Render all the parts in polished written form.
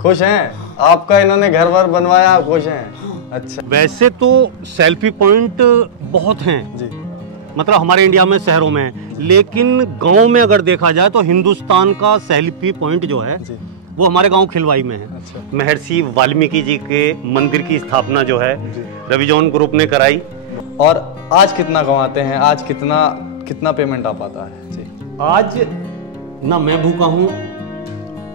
खुश हैं? आपका इन्होंने घर वर बनवाया, आप खुश हैं? अच्छा। वैसे तो सेल्फी पॉइंट बहुत हैं जी। मतलब हमारे इंडिया में शहरों में, लेकिन गांव में अगर देखा जाए तो हिंदुस्तान का सेल्फी पॉइंट जो है जी। वो हमारे गांव खिलवाई में है। अच्छा। महर्षि वाल्मीकि जी के मंदिर की स्थापना जो है रविजोन ग्रुप ने कराई। और आज कितना कमाते हैं? आज कितना पेमेंट आ पाता है? जी। आज ना मैं भूखा हूँ,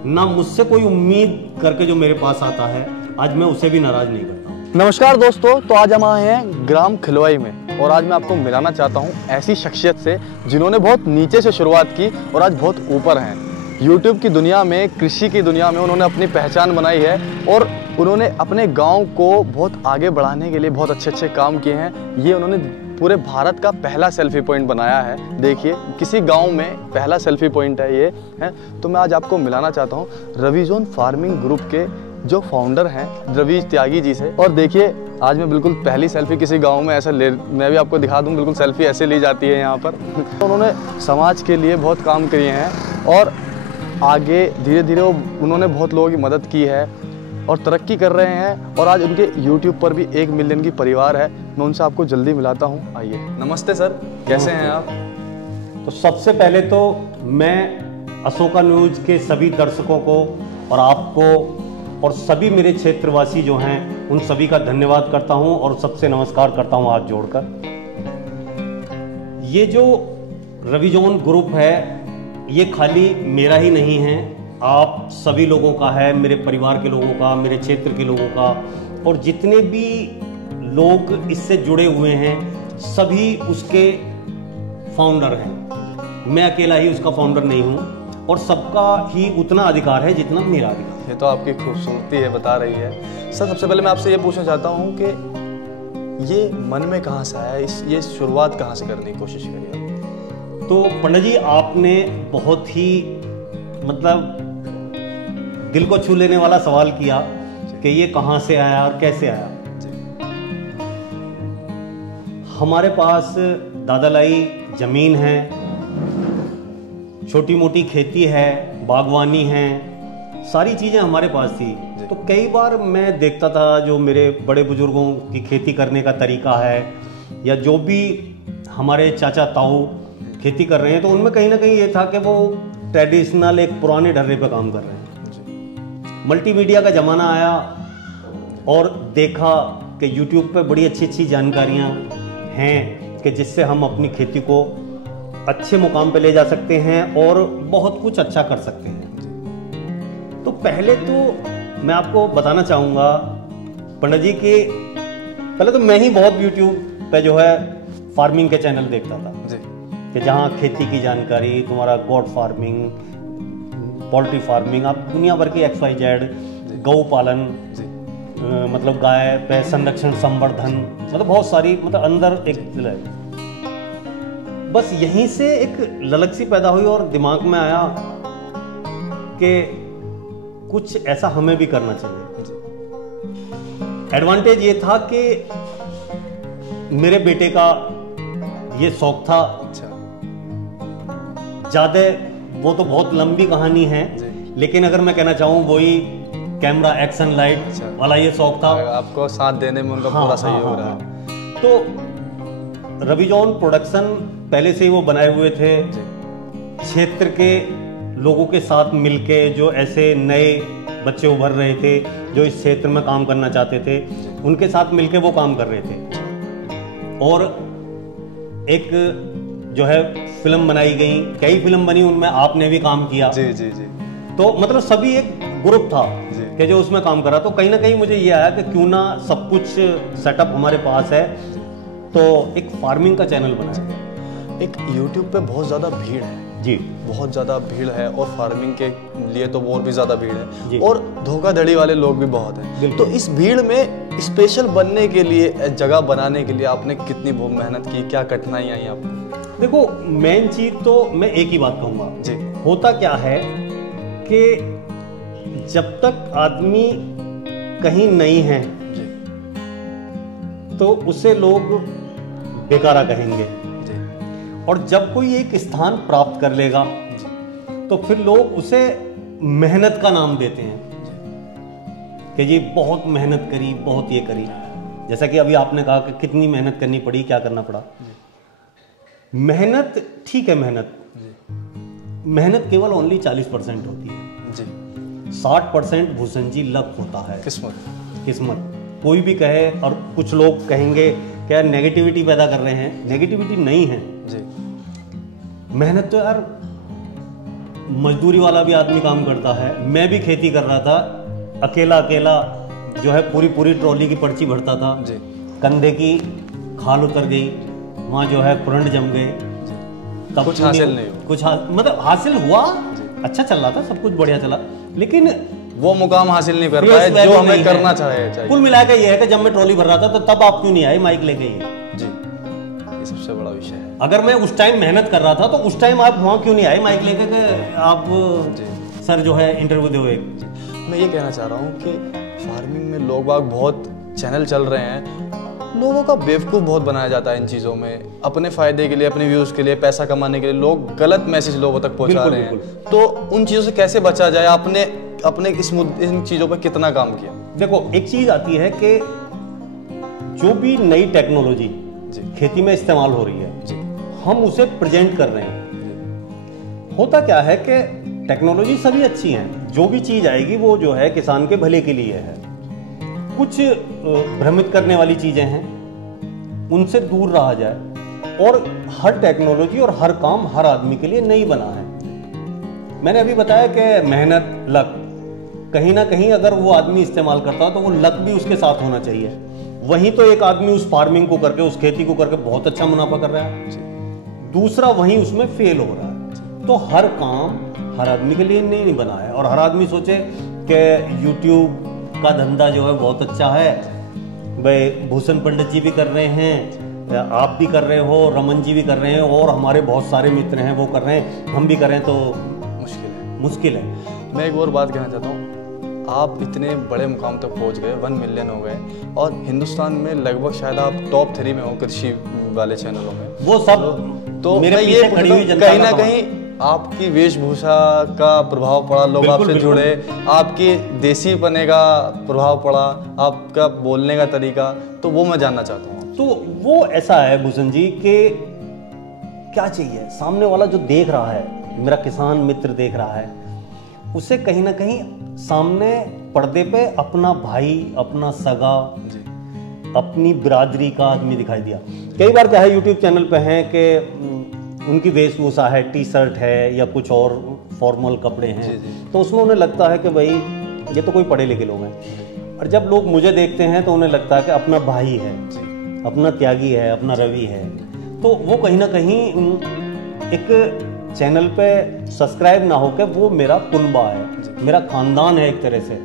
ना मुझसे कोई उम्मीद करके जो मेरे पास आता है, आज मैं उसे भी नाराज नहीं करता हूँ। नमस्कार दोस्तों, तो आज हम आए हैं ग्राम खिलवाई में और आज मैं आपको मिलाना चाहता हूँ ऐसी शख्सियत से जिन्होंने बहुत नीचे से शुरुआत की और आज बहुत ऊपर हैं। YouTube की दुनिया में, कृषि की दुनिया में उन्होंने अपनी पहचान बनाई है और उन्होंने अपने गांव को बहुत आगे बढ़ाने के लिए बहुत अच्छे काम किए हैं। ये उन्होंने पूरे भारत का पहला सेल्फी पॉइंट बनाया है। देखिए, किसी गांव में पहला सेल्फी पॉइंट है ये है। तो मैं आज आपको मिलाना चाहता हूँ रविजोन फार्मिंग ग्रुप के जो फाउंडर हैं रवि त्यागी जी से। और देखिए, आज मैं बिल्कुल पहली सेल्फी किसी गांव में ऐसा मैं भी आपको दिखा दूं, बिल्कुल सेल्फी ऐसे ली जाती है यहाँ पर। उन्होंने समाज के लिए बहुत काम किए हैं और आगे धीरे धीरे उन्होंने बहुत लोगों की मदद की है और तरक्की कर रहे हैं। और आज उनके YouTube पर भी 1 मिलियन की परिवार है। मैं उनसे आपको जल्दी मिलाता हूँ, आइए। नमस्ते सर, कैसे हैं आप? तो सबसे पहले तो मैं अशोका न्यूज के सभी दर्शकों को और आपको और सभी मेरे क्षेत्रवासी जो हैं उन सभी का धन्यवाद करता हूं और सबसे नमस्कार करता हूं हाथ जोड़कर। ये जो रविजोन ग्रुप है ये खाली मेरा ही नहीं है, आप सभी लोगों का है, मेरे परिवार के लोगों का, मेरे क्षेत्र के लोगों का, और जितने भी लोग इससे जुड़े हुए हैं सभी उसके फाउंडर हैं। मैं अकेला ही उसका फाउंडर नहीं हूं और सबका ही उतना अधिकार है जितना मेरा अधिकार। ये तो आपकी खूबसूरती है, बता रही है। सर, सबसे पहले मैं आपसे ये पूछना चाहता हूँ कि ये मन में कहाँ से आया, ये शुरुआत कहाँ से करने की कोशिश करी? तो पंडित जी, आपने बहुत ही मतलब दिल को छू लेने वाला सवाल किया कि ये कहाँ से आया और कैसे आया। हमारे पास दादालाई जमीन है, छोटी मोटी खेती है, बागवानी है, सारी चीजें हमारे पास थी। तो कई बार मैं देखता था जो मेरे बड़े बुजुर्गों की खेती करने का तरीका है या जो भी हमारे चाचा ताऊ खेती कर रहे हैं, तो उनमें कहीं ना कहीं ये था कि वो ट्रेडिशनल एक पुराने ढर्रे पे काम कर रहे हैं। मल्टीमीडिया का ज़माना आया और देखा कि YouTube पे बड़ी अच्छी जानकारियाँ हैं कि जिससे हम अपनी खेती को अच्छे मुकाम पे ले जा सकते हैं और बहुत कुछ अच्छा कर सकते हैं। तो पहले तो मैं आपको बताना चाहूँगा पंडित जी कि पहले तो मैं ही बहुत YouTube पे जो है फार्मिंग के चैनल देखता था कि जहाँ खेती की जानकारी, तुम्हारा गॉड फार्मिंग, पोल्ट्री फार्मिंग, आप दुनिया भर की XYZ, गौ पालन, मतलब गाय पे संरक्षण संवर्धन, मतलब बहुत सारी, मतलब अंदर एक बस यहीं से एक ललक सी पैदा हुई और दिमाग में आया कि कुछ ऐसा हमें भी करना चाहिए। एडवांटेज ये था कि मेरे बेटे का ये शौक था। ज्यादा वो तो बहुत लंबी कहानी है, लेकिन अगर मैं कहना चाहूँ वही कैमरा एक्शन लाइट वाला ये शौक था। आपको साथ देने में उनका पूरा सहयोग रहा है। तो रविजोन प्रोडक्शन पहले से ही वो बनाए हुए थे, क्षेत्र के लोगों के साथ मिलके, जो ऐसे नए बच्चे उभर रहे थे जो इस क्षेत्र में काम करना चाहते थे, उनके साथ मिलके वो काम कर रहे थे। और एक जो है फिल्म बनाई गई, कई फिल्म बनी, उनमें आपने भी काम किया। जी। तो मतलब सभी एक ग्रुप था कि जो उसमें काम करा। तो कहीं ना कहीं मुझे ये आया कि क्यों ना सब कुछ सेटअप हमारे पास है, तो एक फार्मिंग का चैनल बनाया। एक YouTube पे बहुत ज़्यादा भीड़ है जी, बहुत ज़्यादा भीड़ है और फार्मिंग के लिए तो और भी ज़्यादा भीड़ है और धोखाधड़ी वाले लोग भी बहुत हैं। तो इस भीड़ में स्पेशल बनने के लिए, जगह बनाने के लिए आपने कितनी मेहनत की, क्या कठिनाई आई आपको? देखो, मेन चीज तो मैं एक ही बात कहूँगा जी, होता क्या है कि जब तक आदमी कहीं नहीं है तो उसे लोग बेकारा कहेंगे, और जब कोई एक स्थान प्राप्त कर लेगा तो फिर लोग उसे मेहनत का नाम देते हैं। कि जी बहुत मेहनत करी, बहुत ये करी। जैसा कि अभी आपने कहा कि कितनी मेहनत करनी पड़ी, क्या करना पड़ा। मेहनत ठीक है, मेहनत केवल ओनली 40% होती है जी। 60% भूषण जी लक होता है, किस्मत। कोई भी कहे, और कुछ लोग कहेंगे क्या नेगेटिविटी पैदा कर रहे हैं, नेगेटिविटी नहीं है जी। मेहनत तो यार मजदूरी वाला भी आदमी काम करता है। मैं भी खेती कर रहा था, अकेला जो है पूरी ट्रॉली की पर्ची भरता था जी। कंधे की खाल उतर गई, वहाँ जो है करंट जम गए, तब कुछ हासिल नहीं हुआ। कुछ मतलब हासिल हुआ, अच्छा चल रहा था, सब कुछ बढ़िया चला, लेकिन वो मुकाम हासिल नहीं कर पाए जो हमें करना चाहिए। कुल मिला के ये है कि जब मैं ट्रॉली भर रहा था तो तब आप क्यों नहीं आए माइक लेके? जी, ये सबसे बड़ा विषय है। अगर मैं उस टाइम मेहनत कर रहा था तो उस टाइम आप वहाँ क्यों नहीं आए माइक लेके कि आप सर जो है इंटरव्यू दो एक? मैं ये कहना चाह रहा हूँ कि फार्मिंग में लोग बाग बहुत चैनल चल रहे हैं, लोगों का बेवकूफ़ बहुत बनाया जाता है इन चीज़ों में, अपने फ़ायदे के लिए, अपने व्यूज़ के लिए, पैसा कमाने के लिए लोग गलत मैसेज लोगों तक पहुंचा रहे हैं। तो उन चीज़ों से कैसे बचा जाए? आपने अपने इन चीज़ों पर कितना काम किया? देखो, एक चीज़ आती है कि जो भी नई टेक्नोलॉजी खेती में इस्तेमाल हो रही है जी, हम उसे प्रेजेंट कर रहे हैं। होता क्या है कि टेक्नोलॉजी सभी अच्छी हैं, जो भी चीज़ आएगी वो जो है किसान के भले के लिए है। कुछ भ्रमित करने वाली चीज़ें हैं, उनसे दूर रहा जाए। और हर टेक्नोलॉजी और हर काम हर आदमी के लिए नहीं बना है। मैंने अभी बताया कि मेहनत, लक, कहीं ना कहीं अगर वो आदमी इस्तेमाल करता है तो वो लक भी उसके साथ होना चाहिए। वहीं तो एक आदमी उस फार्मिंग को करके, उस खेती को करके बहुत अच्छा मुनाफा कर रहा है, दूसरा वहीं उसमें फेल हो रहा है। तो हर काम हर आदमी के लिए नहीं बना है। और हर आदमी सोचे कि यूट्यूब का धंधा जो है बहुत अच्छा है, भाई भूषण पंडित जी भी कर रहे हैं, आप भी कर रहे हो, रमन जी भी कर रहे हैं, और हमारे बहुत सारे मित्र हैं वो कर रहे हैं, हम भी करें तो मुश्किल है। मैं एक और बात कहना चाहता हूँ, आप इतने बड़े मुकाम तक पहुँच गए, 1 मिलियन हो गए, और हिंदुस्तान में लगभग शायद आप टॉप 3 में हो कृषि वाले चैनलों में। वो सब तो मेरे ये कहीं ना कहीं आपकी वेशभूषा का प्रभाव पड़ा, लोग आपसे जुड़े, आपके देसी पने का प्रभाव पड़ा, आपका बोलने का तरीका, तो वो मैं जानना चाहता हूँ। तो वो ऐसा है भूषण जी कि क्या चाहिए, सामने वाला जो देख रहा है, मेरा किसान मित्र देख रहा है, उसे कहीं ना कहीं सामने पर्दे पे अपना भाई, अपना सगा, अपनी बिरादरी का आदमी दिखाई दिया। कई बार क्या है, यूट्यूब चैनल पे हैं कि उनकी वेशभूषा है, टी शर्ट है या कुछ और फॉर्मल कपड़े हैं, तो उसमें उन्हें लगता है कि भाई ये तो कोई पढ़े लिखे लोग हैं। और जब लोग मुझे देखते हैं तो उन्हें लगता है कि अपना भाई है, अपना त्यागी है, अपना रवि है। तो वो कहीं ना कहीं एक चैनल पे सब्सक्राइब ना होकर वो मेरा कुनबा है, मेरा खानदान है एक तरह से।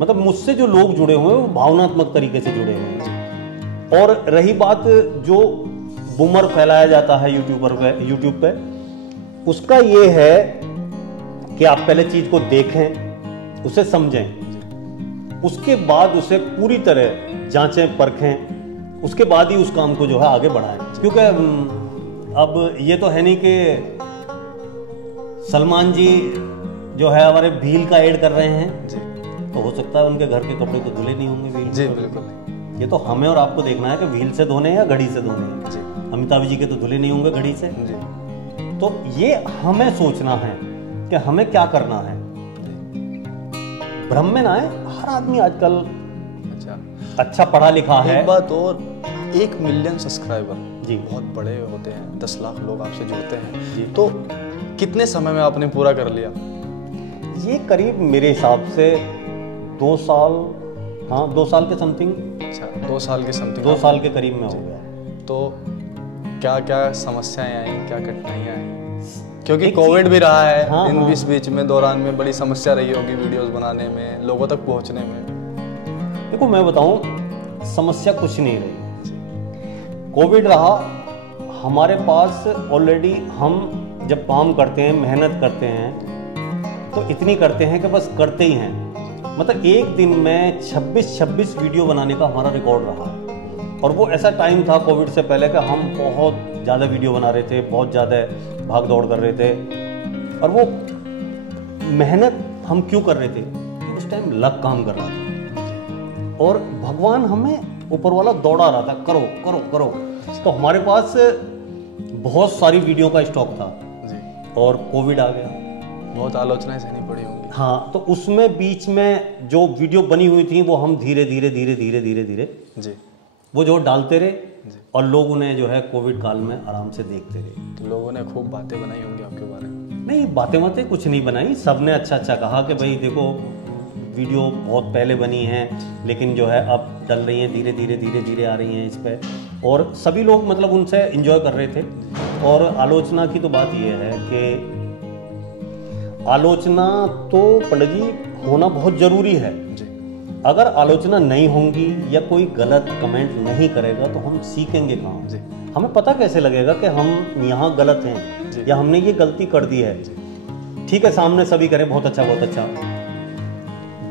मतलब मुझसे जो लोग जुड़े हुए हैं वो भावनात्मक तरीके से जुड़े हुए हैं। और रही बात जो बूमर फैलाया जाता है यूट्यूब पे, उसका ये है कि आप पहले चीज को देखें, उसे समझें, उसके बाद उसे पूरी तरह जांचें, परखें, उसके बाद ही उस काम को जो है आगे बढ़ाएं। क्योंकि अब ये तो है नहीं कि सलमान जी जो है हमारे भील का ऐड कर रहे हैं जी, तो हो सकता है उनके घर के कपड़े तो धुले नहीं होंगे भील जी, बिल्कुल नहीं। ये तो हमें और आपको देखना है कि व्हील से धोने या घड़ी से धोने जी। अमिताभ जी के तो धुले नहीं होंगे घड़ी से जी। तो ये हमें सोचना है कि हमें क्या करना है, भ्रम में ना है। हर आदमी आजकल अच्छा पढ़ा लिखा है। एक बात और, 1 मिलियन सब्सक्राइबर जी बहुत बड़े होते हैं, 10 लाख लोग आपसे जुड़ते हैं जी। तो कितने समय में आपने पूरा कर लिया? ये करीब मेरे हिसाब से 2 साल, हाँ 2 साल के समथिंग। अच्छा, 2 साल के समथिंग, 2 साल के करीब में हो गया। तो क्या क्या समस्याएं आई, क्या कठिनाइयां आई? क्योंकि कोविड भी रहा है। हाँ, इस बीच में दौरान में बड़ी समस्या रही होगी वीडियोस बनाने में, लोगों तक पहुंचने में। देखो मैं बताऊं, समस्या कुछ नहीं रही। कोविड रहा, हमारे पास ऑलरेडी हम जब काम करते हैं, मेहनत करते हैं तो इतनी करते हैं कि बस करते ही हैं। मतलब एक दिन में 26 वीडियो बनाने का हमारा रिकॉर्ड रहा है। और वो ऐसा टाइम था कोविड से पहले कि हम बहुत ज़्यादा वीडियो बना रहे थे, बहुत ज़्यादा भाग दौड़ कर रहे थे। और वो मेहनत हम क्यों कर रहे थे? उस टाइम लक काम कर रहा था। और भगवान हमें ऊपर वाला दौड़ा रहा था, करो करो करो। तो हमारे पास बहुत सारी वीडियो का स्टॉक था जी। और कोविड आ गया, बहुत आलोचनाएं सहनी पड़ी होंगी। हाँ, तो उसमें बीच में जो वीडियो बनी हुई थी वो हम धीरे धीरे धीरे धीरे धीरे धीरे जी वो जो डालते रहे और लोग उन्हें जो है कोविड काल में आराम से देखते रहे। तो लोगों ने खूब बातें बनाई होंगी आपके बारे में। नहीं, बातें कुछ नहीं बनाई, सबने अच्छा अच्छा कहा कि भाई देखो वीडियो बहुत पहले बनी है लेकिन जो है अब डल रही हैं, धीरे धीरे धीरे धीरे आ रही हैं इस पर, और सभी लोग मतलब उनसे एंजॉय कर रहे थे। और आलोचना की तो बात यह है कि आलोचना तो पंडित जी होना बहुत ज़रूरी है जी। अगर आलोचना नहीं होंगी या कोई गलत कमेंट नहीं करेगा तो हम सीखेंगे कहाँ जी। हमें पता कैसे लगेगा कि हम यहाँ गलत हैं या हमने ये गलती कर दी है। ठीक है, सामने सभी करें बहुत अच्छा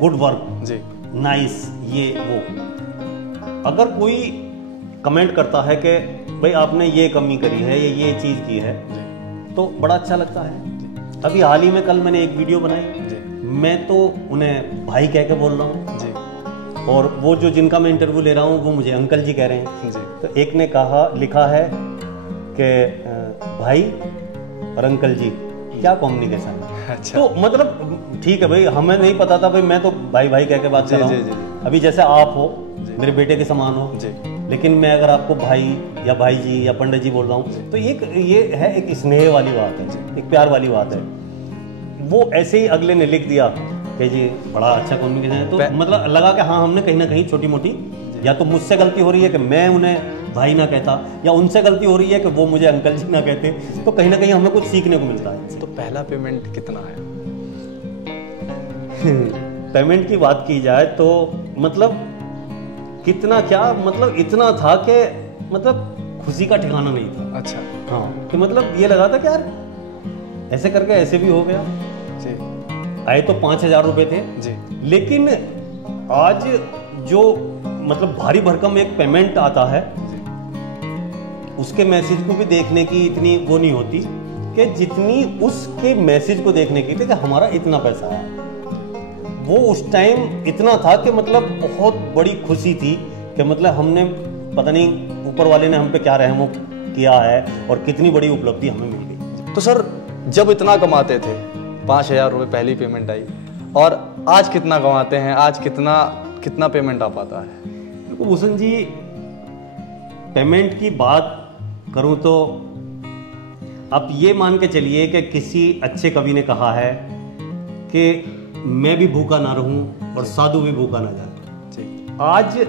गुड वर्क जी, नाइस, ये वो। अगर कोई कमेंट करता है कि भाई आपने ये कमी करी है या ये चीज़ की है तो बड़ा अच्छा लगता है। अभी हाल ही में कल मैंने एक वीडियो बनाई जी। मैं तो उन्हें भाई कह के बोल रहा हूँ जी। और वो जो जिनका मैं इंटरव्यू ले रहा हूँ वो मुझे अंकल जी कह रहे हैं जी। तो एक ने लिखा है कि भाई और अंकल जी क्या कम्युनिकेशन है। अच्छा। तो मतलब ठीक है भाई, हमें नहीं पता था भाई, मैं तो भाई भाई कह के बात कर रहा हूँ। अभी जैसे आप हो मेरे बेटे के समान हो जी। लेकिन मैं अगर आपको भाई या भाई जी या पंडित जी बोल रहा हूँ तो ये है एक स्नेह वाली बात है, एक प्यार वाली बात है। वो ऐसे ही अगले ने लिख दिया कि जी बड़ा अच्छा कम्युनिकेशन है, तो मतलब लगा कि हाँ हमने कहीं ना कहीं छोटी मोटी या तो मुझसे गलती हो रही है कि मैं उन्हें भाई ना कहता या उनसे गलती हो रही है कि वो मुझे अंकल जी ना कहते, तो कहीं ना कहीं हमें कुछ सीखने को मिलता है। तो पहला पेमेंट कितना आया? पेमेंट की बात की जाए तो मतलब कितना क्या, मतलब इतना था कि मतलब खुशी का ठिकाना नहीं था। अच्छा। हाँ, कि मतलब ये लगा था कि यार ऐसे करके ऐसे भी हो गया जी। आए तो 5,000 रुपए थे जी। लेकिन आज जो मतलब भारी भरकम एक पेमेंट आता है उसके मैसेज को भी देखने की इतनी वो नहीं होती कि जितनी उसके मैसेज को देखने की थी कि हमारा इतना पैसा है। वो उस टाइम इतना था कि मतलब बहुत बड़ी खुशी थी कि मतलब हमने पता नहीं ऊपर वाले ने हम पे क्या रहम किया है और कितनी बड़ी उपलब्धि हमें मिल गई। तो सर जब इतना कमाते थे 5,000 रुपये पहली पेमेंट आई और आज कितना कमाते हैं, आज कितना पेमेंट आ पाता है? देखो भूषण जी, पेमेंट की बात करूं तो आप ये मान के चलिए कि किसी अच्छे कवि ने कहा है कि मैं भी भूखा ना रहूं और साधु भी भूखा ना जाए। आज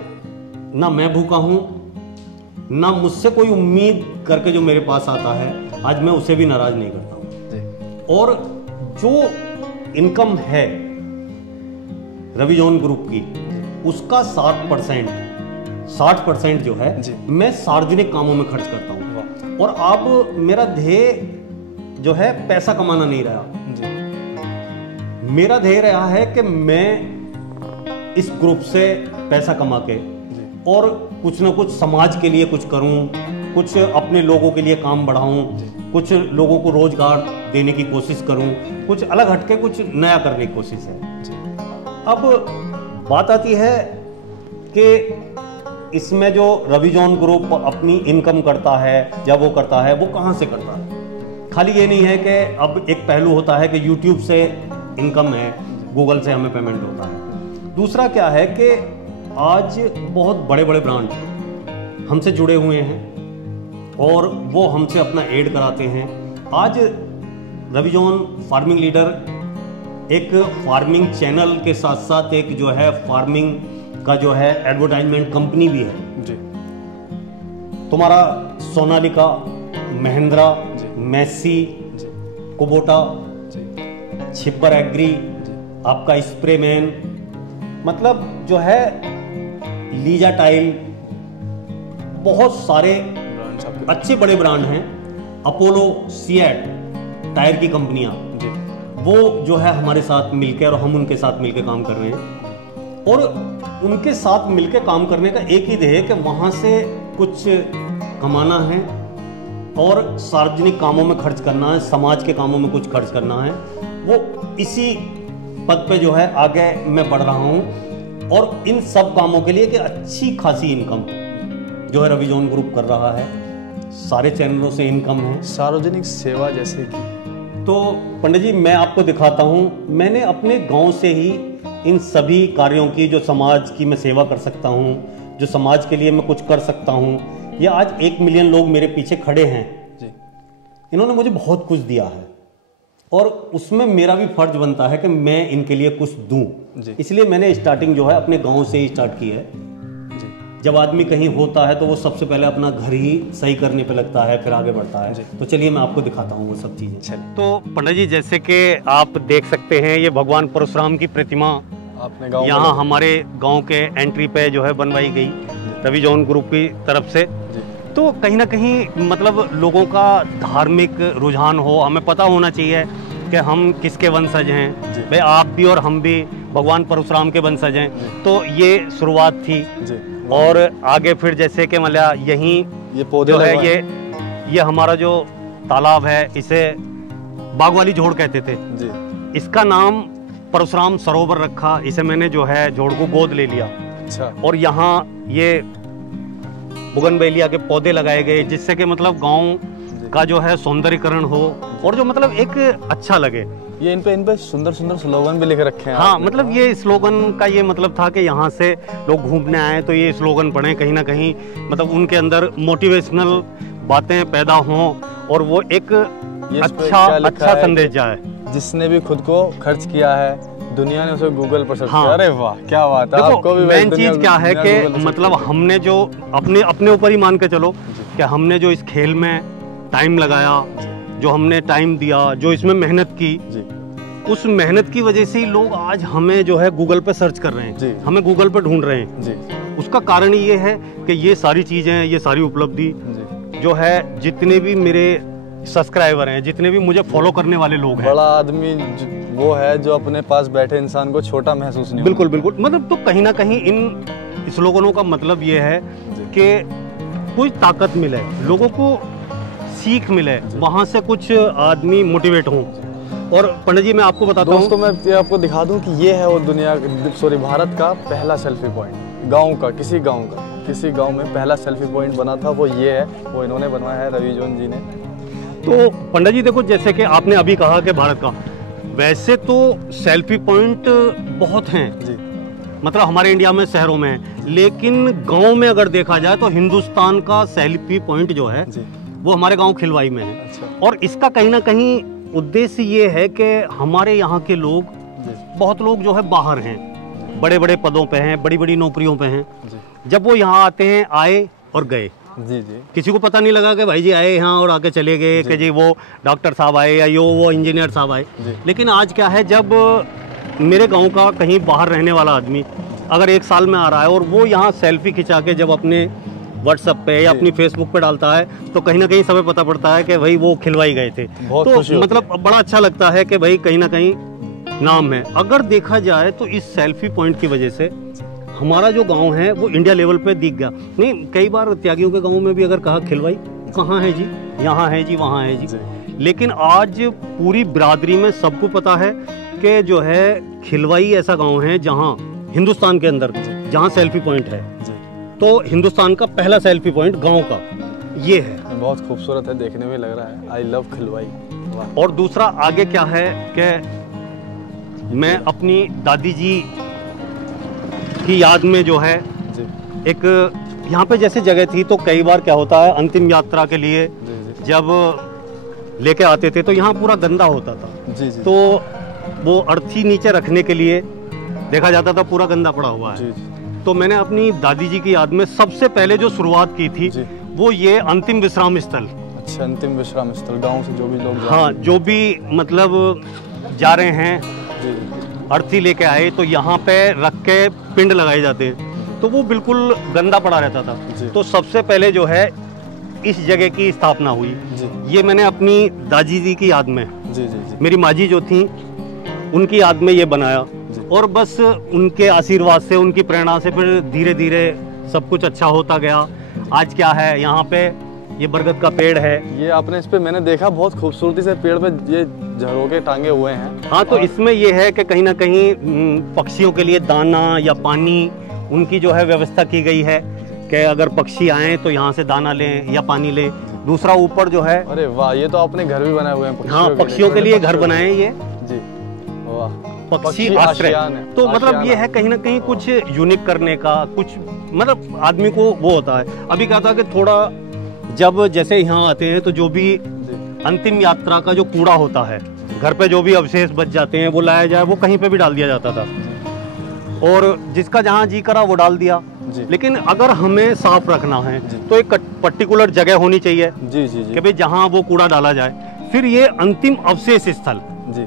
ना मैं भूखा हूं ना मुझसे कोई उम्मीद करके जो मेरे पास आता है आज मैं उसे भी नाराज नहीं करता हूं। और जो इनकम है रविजॉन ग्रुप की उसका 60% जो है मैं सार्वजनिक कामों में खर्च करता हूं। और अब मेरा ध्येय जो है पैसा कमाना नहीं रहा, मेरा ध्येय रहा है कि मैं इस ग्रुप से पैसा कमा के और कुछ ना कुछ समाज के लिए कुछ करूं, कुछ अपने लोगों के लिए काम बढ़ाऊं, कुछ लोगों को रोजगार देने की कोशिश करूं, कुछ अलग हटके कुछ नया करने की कोशिश है। अब बात आती है कि इसमें जो रविजॉन ग्रुप अपनी इनकम करता है या वो करता है वो कहाँ से करता है। खाली ये नहीं है कि अब एक पहलू होता है कि YouTube से इनकम है, गूगल से हमें पेमेंट होता है। दूसरा क्या है कि आज बहुत बड़े बड़े ब्रांड हमसे जुड़े हुए हैं और वो हमसे अपना ऐड कराते हैं। आज रविजॉन फार्मिंग लीडर एक फार्मिंग चैनल के साथ साथ एक जो है फार्मिंग का जो है एडवर्टाइजमेंट कंपनी भी है जी। तुम्हारा सोनालिका, महिंद्रा, मैसी, कुबोटा, छिब्बर एग्री, आपका स्प्रेमैन, मतलब जो है लीजा टाइल, बहुत सारे अच्छे बड़े ब्रांड हैं। अपोलो, सिएट टायर की कंपनियां वो जो है हमारे साथ मिलकर और हम उनके साथ मिलकर काम कर रहे हैं। और उनके साथ मिलकर काम करने का एक ही ध्येय है कि वहां से कुछ कमाना है और सार्वजनिक कामों में खर्च करना है, समाज के कामों में कुछ खर्च करना है। वो इसी पद पे जो है आगे मैं बढ़ रहा हूँ। और इन सब कामों के लिए कि अच्छी खासी इनकम जो है रवि जॉन ग्रुप कर रहा है। सारे चैनलों से इनकम है, सार्वजनिक सेवा जैसे कि। तो पंडित जी मैं आपको दिखाता हूँ, मैंने अपने गांव से ही इन सभी कार्यों की, जो समाज की मैं सेवा कर सकता हूँ, जो समाज के लिए मैं कुछ कर सकता हूँ। ये आज 1 मिलियन लोग मेरे पीछे खड़े हैं जी। इन्होंने मुझे बहुत कुछ दिया है और उसमें मेरा भी फर्ज बनता है कि मैं इनके लिए कुछ दूं। इसलिए मैंने स्टार्टिंग जो है अपने गांव से ही स्टार्ट की है। जब आदमी कहीं होता है तो वो सबसे पहले अपना घर ही सही करने पे लगता है, फिर आगे बढ़ता है। तो चलिए मैं आपको दिखाता हूँ वो सब चीजें। तो पंडित जी जैसे कि आप देख सकते हैं, ये भगवान परशुराम की प्रतिमा आपने गाँव यहाँ हमारे गांव के एंट्री पे जो है बनवाई गई रवि जॉन ग्रुप की तरफ से। तो कहीं ना कहीं मतलब लोगों का धार्मिक रुझान हो, हमें पता होना चाहिए कि हम किसके वंशज हैं। भाई आप भी और हम भी भगवान परशुराम के वंशज हैं। तो ये शुरुआत थी और आगे फिर जैसे कि मतलब यहीं ये पौधे जो है ये हमारा जो तालाब है इसे बागवाली झोड़ कहते थे जी। इसका नाम परशुराम सरोवर रखा। इसे मैंने जो है झोड़ को गोद ले लिया। अच्छा। और यहाँ ये बुगनवेलिया के पौधे लगाए गए जिससे कि मतलब गांव का जो है सौंदर्यीकरण हो और जो मतलब एक अच्छा लगे। ये इन पे सुंदर सुंदर स्लोगन भी लिख रखे हैं। हाँ, मतलब ये स्लोगन का ये मतलब था कि यहाँ से लोग घूमने आए तो ये स्लोगन पढ़े, कहीं ना कहीं मतलब उनके अंदर मोटिवेशनल बातें पैदा हों और वो एक अच्छा संदेश जाए। जिसने भी खुद को खर्च किया है दुनिया ने उसे गूगल पर सर्च किया। अरे वाह क्या बात है। आपको भी मेन चीज क्या है कि मतलब हमने जो अपने ऊपर ही मान के चलो कि हमने जो इस खेल में टाइम लगाया, जो हमने टाइम दिया, जो इसमें मेहनत की, उस मेहनत की वजह से ही लोग आज हमें जो है गूगल पे सर्च कर रहे हैं, हमें गूगल पे ढूंढ रहे हैं। उसका कारण ये है कि ये सारी चीजें, ये सारी उपलब्धि जो है, जितने भी मेरे सब्सक्राइबर हैं, जितने भी मुझे फॉलो करने वाले लोग हैं, बड़ा आदमी वो है जो अपने पास बैठे इंसान को छोटा महसूस नहीं। बिल्कुल बिल्कुल। मतलब तो कहीं ना कहीं इन स्लोगनों का मतलब ये है कि कोई ताकत मिले, लोगों को सीख मिले, वहां से कुछ आदमी मोटिवेट हों। और पंडित जी मैं आपको बताता हूँ, दोस्तों मैं आपको दिखा दूं कि ये है वो भारत का पहला सेल्फी पॉइंट। गांव का, किसी गांव में पहला सेल्फी पॉइंट बना था, वो ये है, वो इन्होंने बनवाया है, रवि जॉन जी ने। तो पंडित जी देखो, जैसे कि आपने अभी कहा कि भारत का, वैसे तो सेल्फी पॉइंट बहुत हैं जी, मतलब हमारे इंडिया में शहरों में है, लेकिन गांव में अगर देखा जाए तो हिंदुस्तान का सेल्फी पॉइंट जो है वो हमारे गांव खिलवाई में है। अच्छा। और इसका कहीं ना कहीं उद्देश्य ये है कि हमारे यहाँ के लोग, बहुत लोग जो है बाहर हैं, बड़े बड़े पदों पे हैं, बड़ी बड़ी नौकरियों पे हैं, जब वो यहाँ आते हैं, आए और गए जी, किसी को पता नहीं लगा कि भाई जी आए यहाँ और आके चले गए, कि जी वो डॉक्टर साहब आए या वो इंजीनियर साहब आए। लेकिन आज क्या है, जब मेरे गांव का कहीं बाहर रहने वाला आदमी अगर 1 साल में आ रहा है और वो यहाँ सेल्फी खिंचा के जब अपने व्हाट्सएप पे या अपनी फेसबुक पे डालता है, तो कहीं ना कहीं समय पता पड़ता है कि भाई वो खिलवाई गए थे। तो मतलब बड़ा अच्छा लगता है कि भाई कहीं ना कहीं नाम है। अगर देखा जाए तो इस सेल्फी पॉइंट की वजह से हमारा जो गांव है वो इंडिया लेवल पे दिख गया। नहीं, कई बार त्यागियों के गांव में भी अगर कहा खिलवाई कहाँ है जी, यहाँ है जी, वहाँ है जी, लेकिन आज पूरी बिरादरी में सबको पता है कि जो है खिलवाई ऐसा गांव है जहाँ हिंदुस्तान के अंदर जहाँ सेल्फी पॉइंट है। तो हिंदुस्तान का पहला सेल्फी पॉइंट गांव का ये है। बहुत खूबसूरत है, देखने में लग रहा है। आई लव खिलवाई। और दूसरा आगे क्या है कि मैं अपनी दादी जी की याद में जो है एक यहाँ पे जैसे जगह थी, तो कई बार क्या होता है अंतिम यात्रा के लिए जब लेके आते थे तो यहाँ पूरा गंदा होता था। तो वो अर्थी नीचे रखने के लिए देखा जाता था पूरा गंदा पड़ा हुआ है। तो मैंने अपनी दादी जी की याद में सबसे पहले जो शुरुआत की थी वो ये अंतिम विश्राम स्थल। अच्छा, अंतिम विश्राम स्थल, गांव से जो भी लोग, हाँ, जो भी मतलब जा रहे हैं अर्थी लेके आए तो यहाँ पे रख के पिंड लगाए जाते हैं, तो वो बिल्कुल गंदा पड़ा रहता था। तो सबसे पहले जो है इस जगह की स्थापना हुई। ये मैंने अपनी दादी जी की याद में, मेरी माँ जी जो थी उनकी याद में ये बनाया, और बस उनके आशीर्वाद से, उनकी प्रेरणा से फिर धीरे धीरे सब कुछ अच्छा होता गया। आज क्या है, यहाँ पे ये बरगद का पेड़ है। ये आपने इस पे मैंने देखा बहुत खूबसूरती से पेड़ पे ये झरोके टांगे हुए हैं। हाँ, तो इसमें ये है कि कहीं ना कहीं पक्षियों के लिए दाना या पानी उनकी जो है व्यवस्था की गई है कि अगर पक्षी आए तो यहाँ से दाना लें या पानी लें। दूसरा ऊपर जो है, अरे वाह, ये तो आपने घर भी बनाए हुए हैं। हाँ, पक्षियों के लिए घर बनाए ये जी। वाह, पक्षी आश्रय। तो मतलब ये है कहीं ना कहीं कुछ यूनिक करने का, कुछ मतलब आदमी को वो होता है। अभी क्या था कि थोड़ा जब जैसे यहाँ आते हैं तो जो भी अंतिम यात्रा का जो कूड़ा होता है, घर पे जो भी अवशेष बच जाते हैं वो लाया जाए, वो कहीं पे भी डाल दिया जाता था और जिसका जहाँ जी करा वो डाल दिया। लेकिन अगर हमें साफ रखना है तो एक पर्टिकुलर जगह होनी चाहिए जी जी जी कि भाई जहाँ वो कूड़ा डाला जाए। फिर ये अंतिम अवशेष स्थल जी,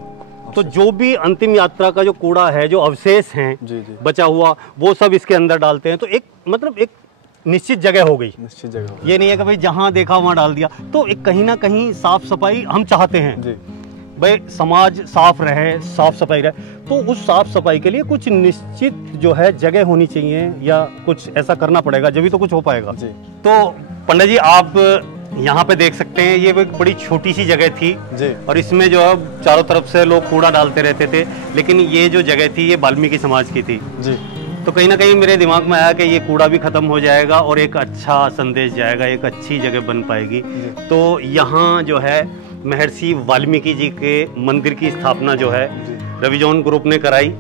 तो जो भी अंतिम यात्रा का जो कूड़ा है, जो अवशेष हैं जी जी, बचा हुआ, वो सब इसके अंदर डालते हैं। तो एक मतलब एक निश्चित जगह हो गई, निश्चित जगह। ये नहीं है कि भाई जहाँ देखा वहाँ डाल दिया। तो एक कहीं ना कहीं साफ सफाई हम चाहते हैं जी, भाई समाज साफ रहे, साफ सफाई रहे, तो उस साफ सफाई के लिए कुछ निश्चित जो है जगह होनी चाहिए या कुछ ऐसा करना पड़ेगा, जब भी तो कुछ हो पाएगा जी। तो पंडित जी आप यहाँ पे देख सकते हैं, ये एक बड़ी छोटी सी जगह थी जी, और इसमें जो है चारों तरफ से लोग कूड़ा डालते रहते थे, लेकिन ये जो जगह थी ये वाल्मीकि समाज की थी जी। तो कहीं ना कहीं मेरे दिमाग में आया कि ये कूड़ा भी खत्म हो जाएगा और एक अच्छा संदेश जाएगा, एक अच्छी जगह बन पाएगी। तो यहाँ जो है महर्षि वाल्मीकि जी के मंदिर की स्थापना जो है रविजोन ग्रुप ने कराई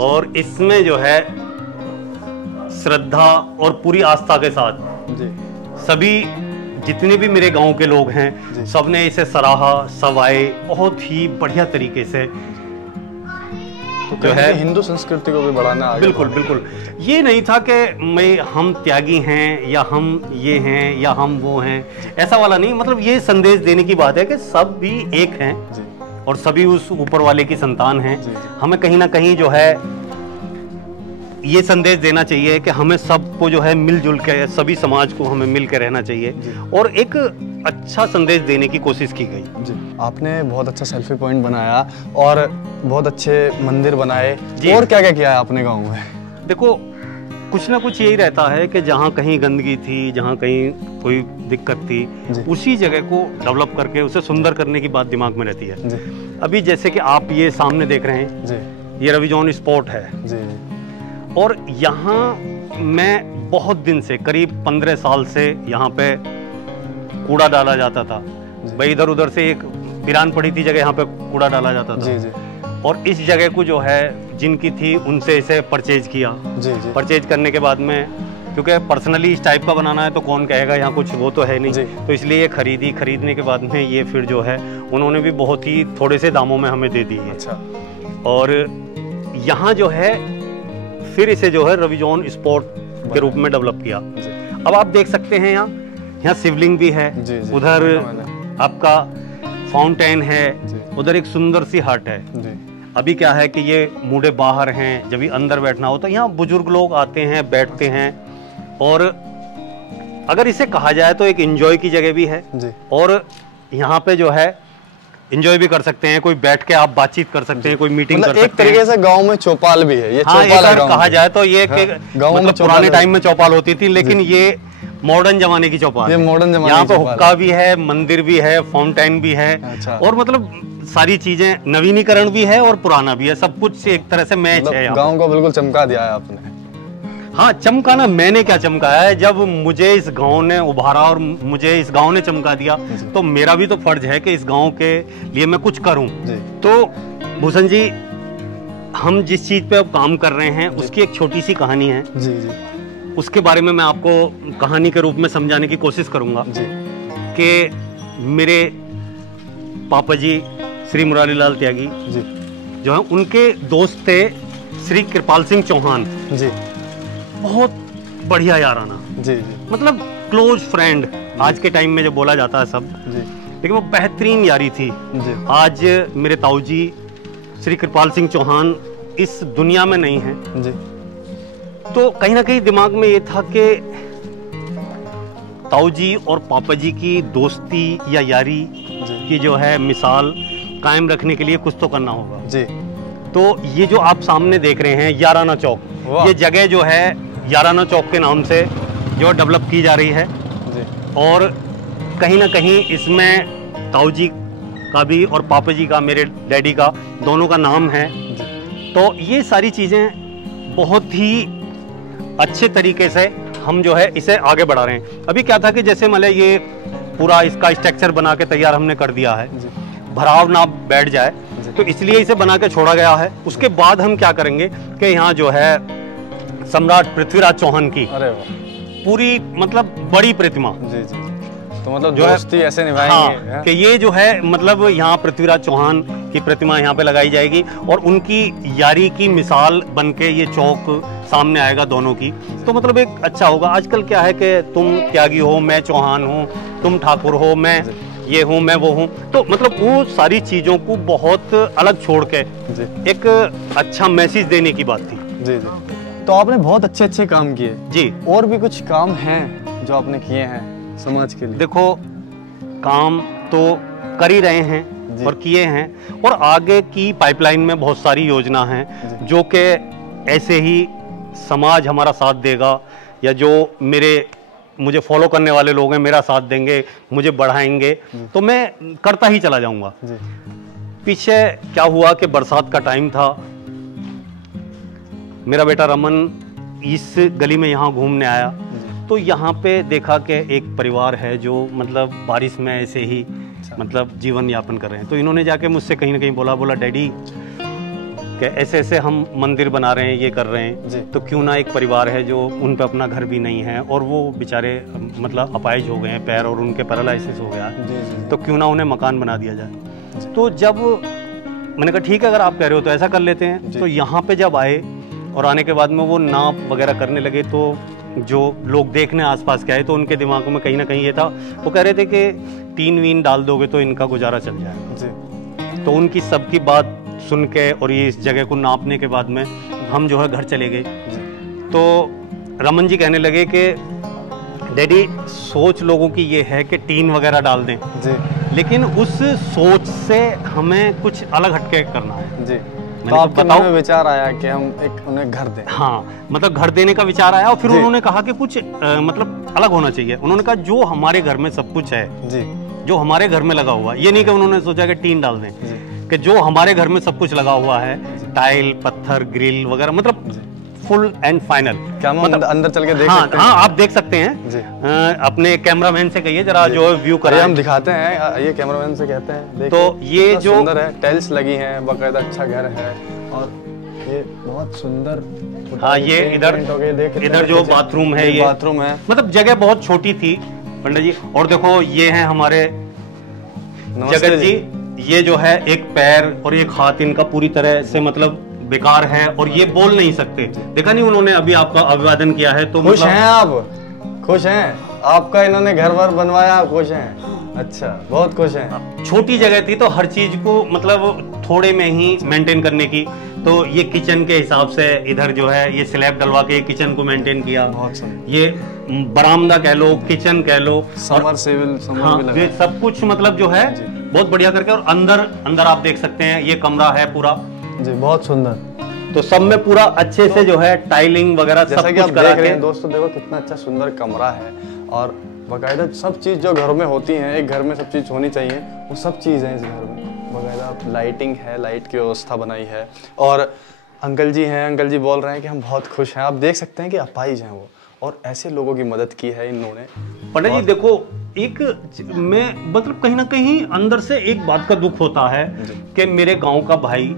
और इसमें जो है श्रद्धा और पूरी आस्था के साथ जी, सभी जितने भी मेरे गांव के लोग हैं सबने इसे सराहा, सब आए बहुत ही बढ़िया तरीके से। तो जो है हिंदू संस्कृति को भी बढ़ाना आगे। बिल्कुल बिल्कुल, ये नहीं था कि हम त्यागी हैं या हम ये हैं या हम वो हैं, ऐसा वाला नहीं। मतलब ये संदेश देने की बात है कि सब भी एक हैं और सभी उस ऊपर वाले की संतान हैं। हमें कहीं ना कहीं जो है ये संदेश देना चाहिए कि हमें सबको जो है मिलजुल के, सभी समाज को हमें मिल के रहना चाहिए और एक अच्छा संदेश देने की कोशिश की गई। जी, आपने बहुत अच्छा सेल्फी पॉइंट बनाया और बहुत अच्छे मंदिर बनाए। और क्या क्या किया है आपने गांव में? देखो कुछ ना कुछ यही रहता है कि जहाँ कहीं गंदगी थी, जहाँ कहीं कोई दिक्कत थी, उसी जगह को डेवलप करके उसे सुंदर करने की बात दिमाग में रहती है। अभी जैसे कि आप ये सामने देख रहे हैं, ये रविजोन स्पॉट है और यहाँ मैं बहुत दिन से, करीब 15 साल से यहाँ पे कूड़ा डाला जाता था। भाई इधर उधर से एक वीरान पड़ी थी जगह, यहाँ पे कूड़ा डाला जाता था और इस जगह को जो है जिनकी थी उनसे इसे परचेज किया। परचेज करने के बाद में, क्योंकि पर्सनली इस टाइप का बनाना है तो कौन कहेगा यहाँ कुछ वो तो है नहीं, तो इसलिए ये खरीदने के बाद में ये फिर जो है उन्होंने भी बहुत ही थोड़े से दामों में हमें दे दी है। और यहाँ जो है फिर इसे जो है रविजोन स्पॉट के रूप में डेवलप किया। अब आप देख सकते हैं यहाँ शिवलिंग भी है, उधर आपका फाउंटेन है, उधर एक सुंदर सी हट है। अभी क्या है कि ये बूढ़े बाहर हैं, जब भी अंदर बैठना हो तो यहाँ बुजुर्ग लोग आते हैं, बैठते हैं और अगर इसे कहा जाए तो एक एंजॉय की जगह भी है और यहाँ पे जो है एंजॉय भी कर सकते हैं, कोई बैठ के आप बातचीत कर सकते हैं, कोई मीटिंग कर सकते हैं। एक तरीके से गांव में चौपाल भी है ये। हाँ, एक कहा जाए तो ये मतलब पुराने टाइम में चौपाल होती थी, लेकिन ये मॉडर्न जमाने की चौपाल है। मॉडर्न जमाने यहाँ पे हुक्का भी है, मंदिर भी है, फाउंटेन भी है और मतलब सारी चीजें, नवीनीकरण भी है और पुराना भी है, सब कुछ एक तरह से मैच है। गाँव को बिल्कुल चमका दिया है आपने। हाँ, चमकाना मैंने क्या चमकाया है, जब मुझे इस गांव ने उभारा और मुझे इस गांव ने चमका दिया तो मेरा भी तो फर्ज है कि इस गांव के लिए मैं कुछ करूं। तो भूषण जी, हम जिस चीज पे अब काम कर रहे हैं उसकी एक छोटी सी कहानी है। उसके बारे में मैं आपको कहानी के रूप में समझाने की कोशिश करूंगा कि मेरे पापा जी श्री मुरारी लाल त्यागी जो है, उनके दोस्त थे श्री कृपाल सिंह चौहान बहुत बढ़िया याराना, मतलब क्लोज फ्रेंड आज के टाइम में जो बोला जाता है सब, लेकिन वो बेहतरीन यारी थी। आज मेरे ताऊ जी श्री कृपाल सिंह चौहान इस दुनिया में नहीं है, तो कहीं ना कहीं दिमाग में ये था कि ताऊ जी और पापा जी की दोस्ती या यारी की जो है मिसाल कायम रखने के लिए कुछ तो करना होगा। तो ये जो आप सामने देख रहे हैं याराना चौक, ये जगह जो है याराना चौक के नाम से जो डेवलप की जा रही है और कहीं ना कहीं इसमें ताऊ जी का भी और पापा जी का, मेरे डैडी का, दोनों का नाम है। तो ये सारी चीज़ें बहुत ही अच्छे तरीके से हम जो है इसे आगे बढ़ा रहे हैं। अभी क्या था कि जैसे मतलब ये पूरा इसका स्ट्रक्चर बना के तैयार हमने कर दिया है, भराव ना बैठ जाए, तो इसलिए इसे बना के छोड़ा गया है। उसके बाद हम क्या करेंगे कि यहाँ जो है सम्राट पृथ्वीराज चौहान की पूरी मतलब बड़ी प्रतिमा, जी जी, तो मतलब जो दोस्ती ऐसे निभाएंगे। हाँ, कि ये जो है मतलब यहाँ पृथ्वीराज चौहान की प्रतिमा यहाँ पे लगाई जाएगी और उनकी यारी की मिसाल बन के ये चौक सामने आएगा दोनों की। तो मतलब एक अच्छा होगा। आजकल क्या है कि तुम त्यागी हो, मैं चौहान हूँ, तुम ठाकुर हो, मैं ये हूँ, मैं वो हूँ, तो मतलब वो सारी चीज़ों को बहुत अलग छोड़ के एक अच्छा मैसेज देने की बात थी। जी जी, तो आपने बहुत अच्छे अच्छे काम किए जी। और भी कुछ काम हैं जो आपने किए हैं समाज के लिए? देखो, काम तो कर ही रहे हैं और किए हैं, और आगे की पाइपलाइन में बहुत सारी योजना हैं जो कि ऐसे ही समाज हमारा साथ देगा, या जो मुझे फॉलो करने वाले लोग हैं मेरा साथ देंगे, मुझे बढ़ाएंगे, तो मैं करता ही चला जाऊंगा। पीछे क्या हुआ कि बरसात का टाइम था, मेरा बेटा रमन इस गली में यहाँ घूमने आया, तो यहाँ पे देखा कि एक परिवार है जो मतलब बारिश में ऐसे ही मतलब जीवन यापन कर रहे हैं। तो इन्होंने जाके मुझसे कहीं ना कहीं बोला डैडी कि ऐसे ऐसे हम मंदिर बना रहे हैं, ये कर रहे हैं, तो क्यों ना एक परिवार है जो उन पे अपना घर भी नहीं है और वो बेचारे मतलब अपाहिज हो गए हैं पैर और उनके पैरालिसिस हो गया, तो क्यों ना उन्हें मकान बना दिया जाए। तो जब मैंने कहा ठीक है, अगर आप कह रहे हो तो ऐसा कर लेते हैं। तो यहाँ पे जब आए और आने के बाद में वो नाप वगैरह करने लगे, तो जो लोग देखने आसपास के आए तो उनके दिमागों में कहीं ना कहीं ये था, वो कह रहे थे कि टीन वीन डाल दोगे तो इनका गुजारा चल जाएगा। तो उनकी सबकी बात सुन के और ये इस जगह को नापने के बाद में हम जो है घर चले गए। तो रमन जी कहने लगे कि डैडी सोच लोगों की ये है कि टीन वगैरह डाल दें, लेकिन उस सोच से हमें कुछ अलग हटके करना है। तो आपके मन में विचार आया कि हम एक उन्हें घर दें? हाँ, मतलब घर देने का विचार आया, और फिर उन्होंने कहा कि कुछ मतलब अलग होना चाहिए। उन्होंने कहा जो हमारे घर में सब कुछ है, जो हमारे घर में लगा हुआ, ये नहीं कि उन्होंने सोचा कि टीन डाल दें, कि जो हमारे घर में सब कुछ लगा हुआ है, टाइल, पत्थर, ग्रिल वगैरह, मतलब फुल एंड फाइनल। क्या मतलब अंदर चल के देख सकते हैं? हाँ, आप देख सकते हैं। अपने कैमरामैन से कहिए जरा जो व्यू कराएं। हम दिखाते हैं, ये कैमरामैन से कहते हैं। तो ये जो सुंदर है, टाइल्स लगी हैं, बकायदा अच्छा घर है, और ये बहुत सुंदर। हाँ, ये इधर जो बाथरूम है, ये बाथरूम है, मतलब जगह बहुत छोटी थी पंडित जी। और देखो ये है हमारे जगत जी, ये जो है एक पैर और एक हाथ इनका पूरी तरह से मतलब बेकार है और ये बोल नहीं सकते। देखा नहीं उन्होंने अभी आपका अभिवादन किया है, तो खुश हैं आप? खुश हैं? आपका इन्होंने घर वर बनवाया, खुश हैं? अच्छा, बहुत खुश हैं। छोटी जगह थी तो हर चीज को मतलब थोड़े में ही मेंटेन करने की, तो ये किचन के हिसाब से इधर जो है ये स्लैब डलवा के किचन को मेंटेन किया। ये बरामदा कह लो, किचन कह लो, समरसेबल ये सब कुछ मतलब जो है बहुत बढ़िया करके। और अंदर आप देख सकते हैं ये कमरा है पूरा जी, बहुत सुंदर। तो सब में पूरा अच्छे से जो है टाइलिंग वगैरह सब कुछ करा के। दोस्तों देखो कितना अच्छा सुंदर कमरा है, और बाकायदा सब चीज जो घरों में होती है, एक घर में सब चीज होनी चाहिए, वो सब चीज है इस घर में। बाकायदा लाइटिंग है, लाइट की व्यवस्था बनाई है, और अंकल जी हैं, अंकल जी बोल रहे हैं कि हम बहुत खुश हैं। आप देख सकते हैं कि अपाहिज हैं वो, और ऐसे लोगों की मदद की है इन्होंने। पंडित जी देखो, एक मैं मतलब कहीं ना कहीं अंदर से एक बात का दुख होता है कि मेरे गांव का भाई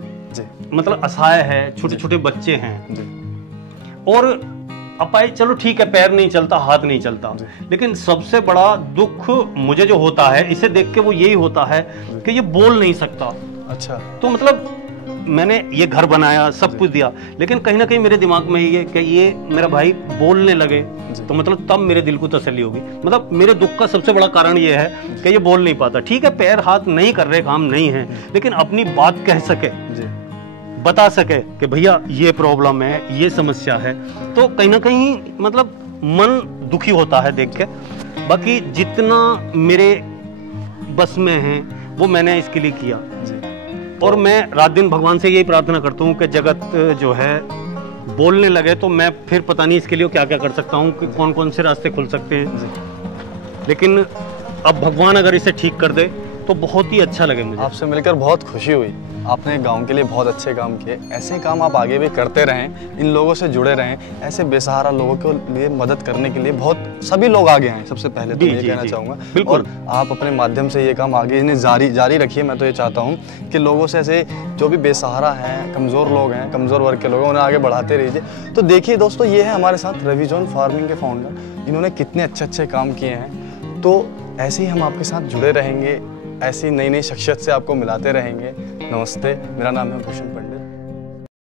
मतलब असहाय है, छोटे छोटे बच्चे हैं, और अपाहिज, चलो ठीक है, पैर नहीं चलता, हाथ नहीं चलता, लेकिन सबसे बड़ा दुख मुझे जो होता है इसे देख के वो यही होता है कि ये बोल नहीं सकता। अच्छा, तो मतलब मैंने ये घर बनाया, सब कुछ दिया, लेकिन कहीं ना कहीं मेरे दिमाग में ये कि ये मेरा भाई बोलने लगे तो मतलब तब मेरे दिल को तसल्ली होगी। मतलब मेरे दुख का सबसे बड़ा कारण ये है कि ये बोल नहीं पाता। ठीक है, पैर हाथ नहीं कर रहे, काम नहीं है, लेकिन अपनी बात कह सके, बता सके कि भैया ये प्रॉब्लम है, ये समस्या है, तो कहीं ना कहीं मतलब मन दुखी होता है देख के। बाकी जितना मेरे बस में है वो मैंने इसके लिए किया, और मैं रात दिन भगवान से यही प्रार्थना करता हूँ कि जगत जो है बोलने लगे, तो मैं फिर पता नहीं इसके लिए क्या क्या कर सकता हूँ, कि कौन कौन से रास्ते खुल सकते हैं। लेकिन अब भगवान अगर इसे ठीक कर दे तो बहुत ही अच्छा लगे मुझे। आपसे मिलकर बहुत खुशी हुई। आपने गांव के लिए बहुत अच्छे काम किए। ऐसे काम आप आगे भी करते रहें, इन लोगों से जुड़े रहें। ऐसे बेसहारा लोगों के लिए मदद करने के लिए बहुत सभी लोग आगे हैं। सबसे पहले तो ये कहना चाहूँगा। और आप अपने माध्यम से ये काम आगे इन्हें जारी रखिए। मैं तो ये चाहता हूँ कि लोगों से ऐसे जो भी बेसहारा हैं, कमज़ोर लोग हैं, कमज़ोर वर्ग के लोग हैं, उन्हें आगे बढ़ाते रहिए। तो देखिए दोस्तों, ये है हमारे साथ रवि जोन फार्मिंग के फाउंडर। इन्होंने कितने अच्छे काम किए हैं। तो ऐसे ही हम आपके साथ जुड़े रहेंगे, ऐसी नई शख्सियत से आपको मिलाते रहेंगे। नमस्ते, मेरा नाम है भूषण पंडित।